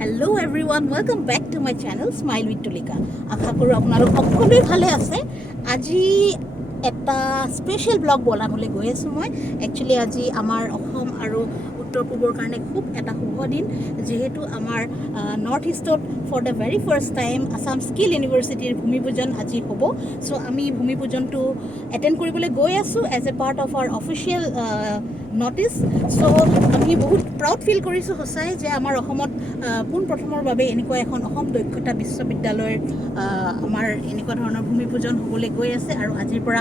Hello everyone, welcome back to my channel Smile with Tulika. আশা কৰোঁ আপোনালোক সকলোৱে ভালে আছে। আজি এটা স্পেশাল ব্লগ বনাবলৈ গৈ আছোঁ মই। একচুৱেলি আজি আমাৰ অসম আৰু উত্তৰ পূবৰ কাৰণে খুব এটা শুভ দিন, যিহেতু আমাৰ নৰ্থ ইষ্টত for the very first time Assam skill ইউনিভাৰ্চিটিৰ ভূমি পূজন আজি হ'ব। চ' আমি ভূমি পূজনটো এটেণ্ড কৰিবলৈ গৈ আছোঁ as a part of our official notice. So' আমি বহুত প্ৰাউড ফিল কৰিছোঁ সঁচাই যে আমাৰ অসমত পোনপ্ৰথমৰ বাবে এনেকুৱা এখন অসম দক্ষতা বিশ্ববিদ্যালয়ৰ আমাৰ এনেকুৱা ধৰণৰ ভূমি পূজন হ'বলৈ গৈ আছে আৰু আজিৰ পৰা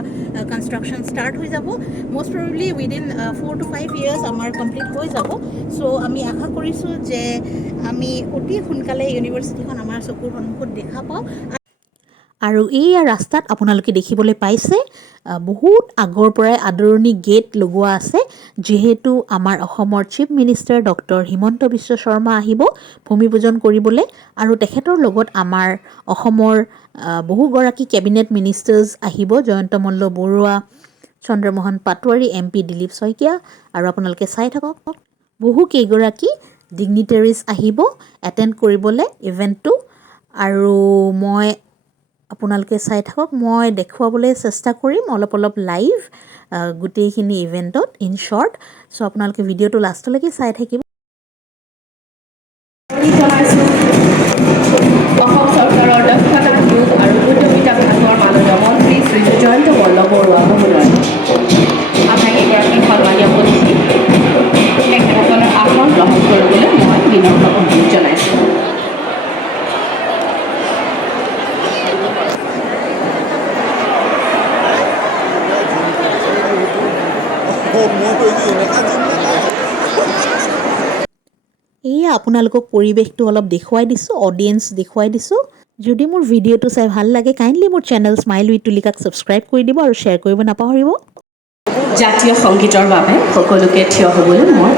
কনষ্ট্ৰাকশ্যন ষ্টাৰ্ট হৈ যাব। Most probably within 4 to 5 years আমাৰ কমপ্লিট হৈ যাব। চ' আমি আশা কৰিছোঁ যে আমি অতি সোনকালে ইউনিভাৰ্চিটিখন আমাৰ চকুৰ সন্মুখত দেখা পাওঁ। আৰু এইয়া ৰাস্তাত আপোনালোকে দেখিবলৈ পাইছে বহুত আগৰ পৰাই আদৰণি গেট লগোৱা আছে, যিহেতু আমাৰ অসমৰ chief minister doctor Himanta Biswa Sarma আহিব ভূমি পূজন কৰিবলৈ, আৰু তেখেতৰ লগত আমাৰ অসমৰ বহুগৰাকী কেবিনেট মিনিষ্টাৰ্ছ আহিব, জয়ন্ত মল্ল বৰুৱা, চন্দ্ৰমোহন পাটোৱাৰী, MP দিলীপ শইকীয়া, আৰু আপোনালোকে চাই থাকক বহু কেইগৰাকী ডিগনিটাৰিজ আহিব এটেণ্ড কৰিবলৈ ইভেণ্টটো। আৰু মই আপোনালোকে চাই থাকক, মই দেখুৱাবলৈ চেষ্টা কৰিম অলপ লাইভ গোটেইখিনি ইভেণ্টত ইন শ্বৰ্ট। চ' আপোনালোকে ভিডিঅ'টো লাষ্টলৈকে চাই থাকিব। অসম চৰকাৰৰ দক্ষতা নিয়োগ আৰু উদ্যমিতা বিভাগৰ মাননীয় মন্ত্ৰী শ্ৰী জয়ন্ত মল্ল বৰুৱা মহোদয়, আপোনাক এগৰাকী সন্মানীয় অতিথি তেখেতসকলৰ আসন গ্ৰহণ কৰিবলৈ মই বিনম্ৰ অনুৰোধ জনাইছোঁ। এয়া আপোনালোকক পৰিৱেশটো অলপ দেখুৱাই দিছোঁ, অডিয়েঞ্চ দেখুৱাই দিছোঁ। যদি মোৰ ভিডিঅ'টো চাই ভাল লাগে কাইণ্ডলি মোৰ চেনেল স্মাইল উইথ তুলিকাক ছাবস্ক্ৰাইব কৰি দিব আৰু শ্বেয়াৰ কৰিব নাপাহৰিব। জাতীয় সংগীতৰ বাবে সকলোকে থিয় হ'বলৈ মই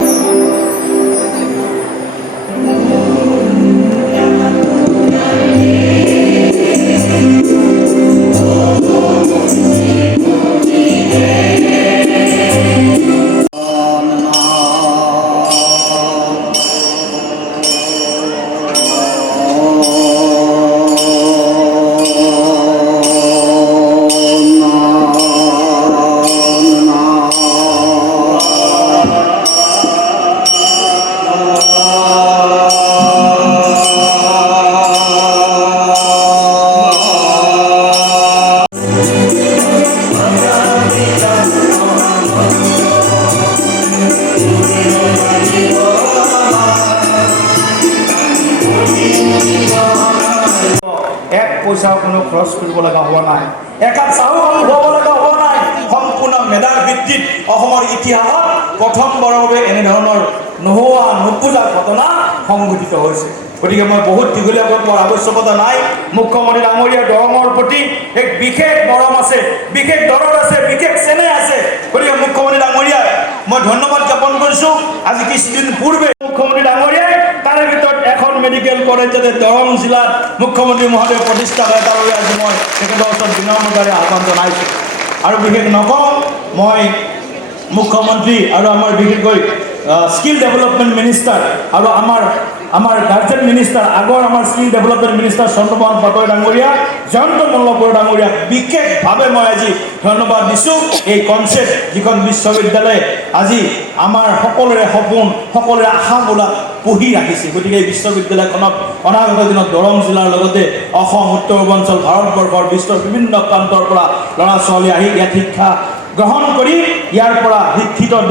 পইচা কোনো খৰচ কৰিব লগা হোৱা নাই, একাপ চাউল খুৱাব লগা হোৱা নাই। সম্পূৰ্ণ মেধাৰ ভিত্তিত অসমৰ ইতিহাসত প্ৰথমবাৰৰ বাবে এনেধৰণৰ নোহোৱা নোপোজা ঘটনা সংঘটিত হৈছে। গতিকে মই বহুত দীঘলীয়াকৈ কোৱাৰ আৱশ্যকতা নাই। মুখ্যমন্ত্ৰী ডাঙৰীয়াৰ দৰঙৰ প্ৰতি এক বিশেষ মৰম আছে, বিশেষ দৰদ আছে, বিশেষ চেনেহ আছে। গতিকে মুখ্যমন্ত্ৰী ডাঙৰীয়াক মই ধন্যবাদ জ্ঞাপন কৰিছোঁ। আজি কিছুদিন পূৰ্বে মুখ্যমন্ত্ৰী ডাঙৰীয়াই তাৰে ভিতৰত এখন মেডিকেল কলেজ যাতে দৰং জিলাত মুখ্যমন্ত্ৰী মহোদয়ে প্ৰতিষ্ঠা কৰে তাৰ বাবে আজি মই তেখেতৰ ওচৰত বিনম্ৰতাৰে আহ্বান জনাইছোঁ। আৰু বিশেষ নকওঁ, মই মুখ্যমন্ত্ৰী আৰু আমাৰ বিশেষকৈ স্কিল ডেভেলপমেণ্ট মিনিষ্টাৰ আৰু আমাৰ গাৰ্জেন মিনিষ্টাৰ, আগৰ আমাৰ skill development minister Chandramohan Patowary ডাঙৰীয়া, জয়ন্ত মল্ল বৰুৱা ডাঙৰীয়াক বিশেষভাৱে মই আজি ধন্যবাদ দিছোঁ। এই কনচেপ্ট যিখন বিশ্ববিদ্যালয়ে আজি আমাৰ সকলোৰে সপোন, সকলোৰে আশা বোলাক পুহি ৰাখিছে। গতিকে এই বিশ্ববিদ্যালয়খনক অনাগত দিনত দৰং জিলাৰ লগতে অসম, উত্তৰ পূৰ্বাঞ্চল, ভাৰতবৰ্ষৰ বিশ্বৰ বিভিন্ন প্ৰান্তৰ পৰা ল'ৰা ছোৱালী আহি ইয়াত শিক্ষা গ্ৰহণ কৰি ইয়াৰ পৰা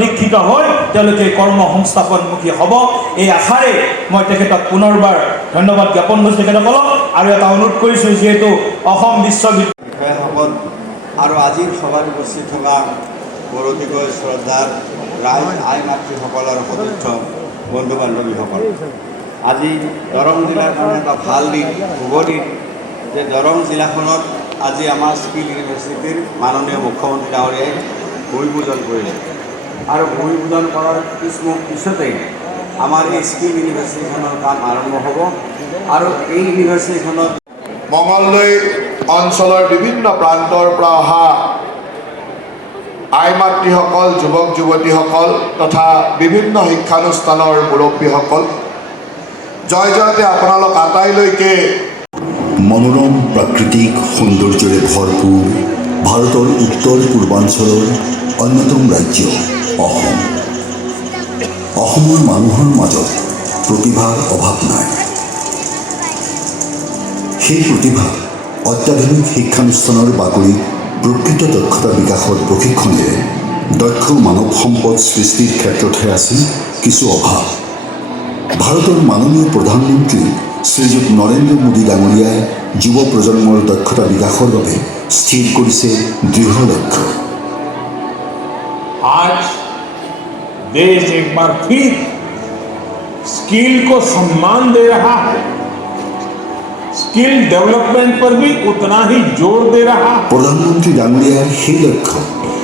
দীক্ষিত হৈ তেওঁলোকে কৰ্ম সংস্থাপনমুখী হ'ব, এই আশাৰে মই তেখেতক পুনৰবাৰ ধন্যবাদ জ্ঞাপন কৰিছোঁ তেখেতসকলক। আৰু এটা অনুৰোধ কৰিছোঁ, যিহেতু অসম বিশ্ববিদ্যালয় বিষয়াসকল আৰু আজিৰ সভাত উপস্থিত থকা মোৰ অতিকৈ শ্ৰদ্ধাৰ ৰাইজ, আই মাতৃসকল আৰু সতীৰ্থ বন্ধু বান্ধৱীসকল, আজি দৰং জিলাৰ কাৰণে এটা ভাল দিন, শুভ দিন যে দৰং জিলাখনত আজি আমাৰ স্কিল ইউনিভাৰ্চিটিৰ মাননীয় মুখ্যমন্ত্ৰী ডাঙৰীয়াই ভূমি পূজন কৰিলে। আৰু ভূমি পূজন কৰাৰ পিছতেই আমাৰ এই স্কিল ইউনিভাৰ্চিটিখনৰ কাম আৰম্ভ হ'ব। আৰু এই ইউনিভাৰ্চিটিখনত মঙলদৈ অঞ্চলৰ বিভিন্ন প্ৰান্তৰ পৰা অহা আই মাতৃসকল, যুৱক যুৱতীসকল তথা বিভিন্ন শিক্ষানুষ্ঠানৰ মুৰব্বীসকল জয় জয়তে আপোনালোক আটাইলৈকে মনোৰম প্ৰাকৃতিক সৌন্দৰ্যৰে ভৰপূৰ ভাৰতৰ উত্তৰ পূৰ্বাঞ্চলৰ অন্যতম ৰাজ্য অসম। অসমৰ মানুহৰ মাজত প্ৰতিভাৰ অভাৱ নাই। সেই প্ৰতিভা অত্যাধুনিক শিক্ষানুষ্ঠানৰ বাকৰিত প্ৰকৃত দক্ষতা বিকাশৰ প্ৰশিক্ষণেৰে দক্ষ মানৱ সম্পদ সৃষ্টিৰ ক্ষেত্ৰতহে আছিল কিছু অভাৱ। ভাৰতৰ মাননীয় প্ৰধানমন্ত্ৰী শ্ৰীযুত নৰেন্দ্ৰ মোদী ডাঙৰীয়াই যুৱ প্ৰজন্মৰ দক্ষতা বিকাশৰ বাবে স্থিৰ কৰিছে দৃঢ় লক্ষ্য। आज देश एक बार फिर स्किल को सम्मान दे रहा है, स्किल डेवलपमेंट पर भी उतना ही जोर दे रहा है। প্ৰধানমন্ত্ৰী ডাঙৰীয়াৰ সেই লক্ষ্য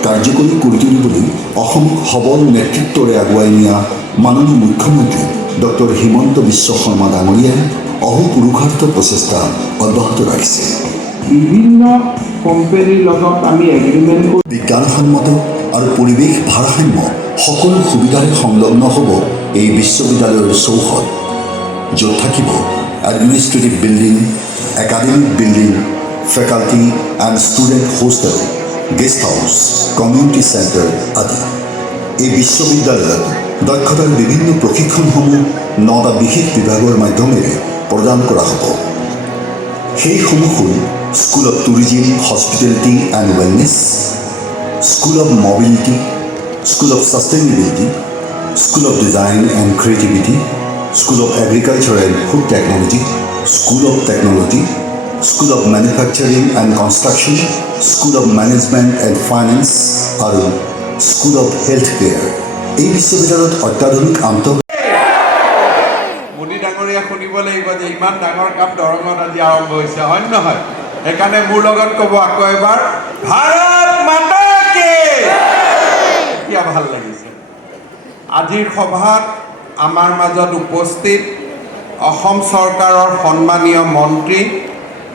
কাৰ্যকৰী কৰি তুলিবলৈ অসমক সবল নেতৃত্বৰে আগুৱাই নিয়া মাননীয় মুখ্যমন্ত্ৰী ডক্টৰ হিমন্ত বিশ্ব শৰ্মা ডাঙৰীয়াই অহোপুৰুষাৰ্থ প্ৰচেষ্টা অব্যাহত ৰাখিছে। বিভিন্ন কোম্পানীৰ লগত আমি এগ্ৰিমেণ্ট বিজ্ঞানসন্মত আৰু পৰিৱেশ ভাৰসাম্য সকলো সুবিধাৰে সংলগ্ন হ'ব এই বিশ্ববিদ্যালয়ৰ চৌহদ, য'ত থাকিব administrative building, academic building, faculty and student hostel, guest house, community centre আদি। এই বিশ্ববিদ্যালয়ত দক্ষতাৰ বিভিন্ন প্ৰশিক্ষণসমূহ 9টা বিশেষ বিভাগৰ মাধ্যমেৰে প্ৰদান কৰা হ'ব। সেইসমূহ হ'ল school of tourism, hospitality and wellness, school of mobility, school of sustainability, school of design and creativity, school of agriculture and food technology, school of technology, school of manufacturing and construction, school of management and finance আৰু school of health care. এই বিশ্ববিদ্যালয়ত অত্যাধুনিক মোদী ডাঙৰীয়া শুনিব লাগিব যে ইমান ডাঙৰ কাম দৰঙত আজি আৰম্ভ হৈছে, হয় নহয়? সেইকাৰণে মোৰ লগত ক'ব আকৌ এবাৰ, ভাৰত মাতা কি! এতিয়া ভাল লাগিছে। আজিৰ সভাত আমাৰ মাজত উপস্থিত অসম চৰকাৰৰ সন্মানীয় মন্ত্ৰী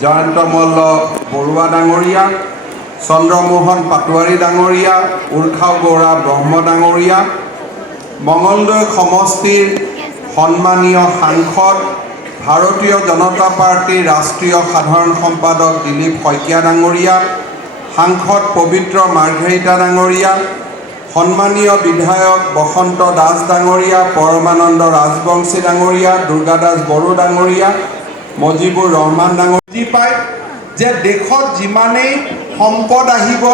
জয়ন্ত মল্ল বৰুৱা ডাঙৰীয়া, চন্দ্ৰমোহন পাটোৱাৰী ডাঙৰীয়া, উৰ্খাও গৌৰা ব্ৰহ্ম ডাঙৰীয়া, মঙলদৈ সমষ্টিৰ সন্মানীয় সাংসদ ভাৰতীয় জনতা পাৰ্টীৰ ৰাষ্ট্ৰীয় সাধাৰণ সম্পাদক দিলীপ শইকীয়া ডাঙৰীয়া, সাংসদ পবিত্ৰ মাৰ্ঘেৰিটা ডাঙৰীয়া, সন্মানীয় বিধায়ক বসন্ত দাস ডাঙৰীয়া, পৰমানন্দ ৰাজবংশী ডাঙৰীয়া, দুৰ্গাদাস বড়ো ডাঙৰীয়া, মজিবুৰ ৰহমান ডাঙৰীয়া। বুজি পায় যে দেশত যিমানেই সম্পদ আহিব,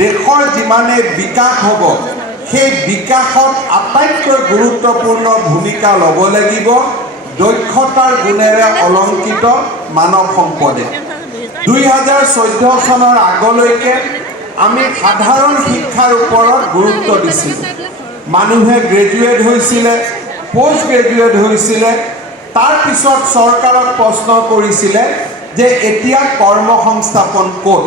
দেশৰ যিমানেই বিকাশ হ'ব, সেই বিকাশত আটাইতকৈ গুৰুত্বপূৰ্ণ ভূমিকা ল'ব লাগিব দক্ষতাৰ গুণেৰে অলংকিত মানৱ সম্পদে। 2014 চনৰ আগলৈকে আমি সাধাৰণ শিক্ষাৰ ওপৰত গুৰুত্ব দিছিলোঁ। মানুহে গ্ৰেজুৱেট হৈছিলে, পোষ্ট গ্ৰেজুৱেট হৈছিলে, তাৰপিছত চৰকাৰক প্ৰশ্ন কৰিছিলে যে এতিয়া কৰ্মসংস্থাপন ক'ত?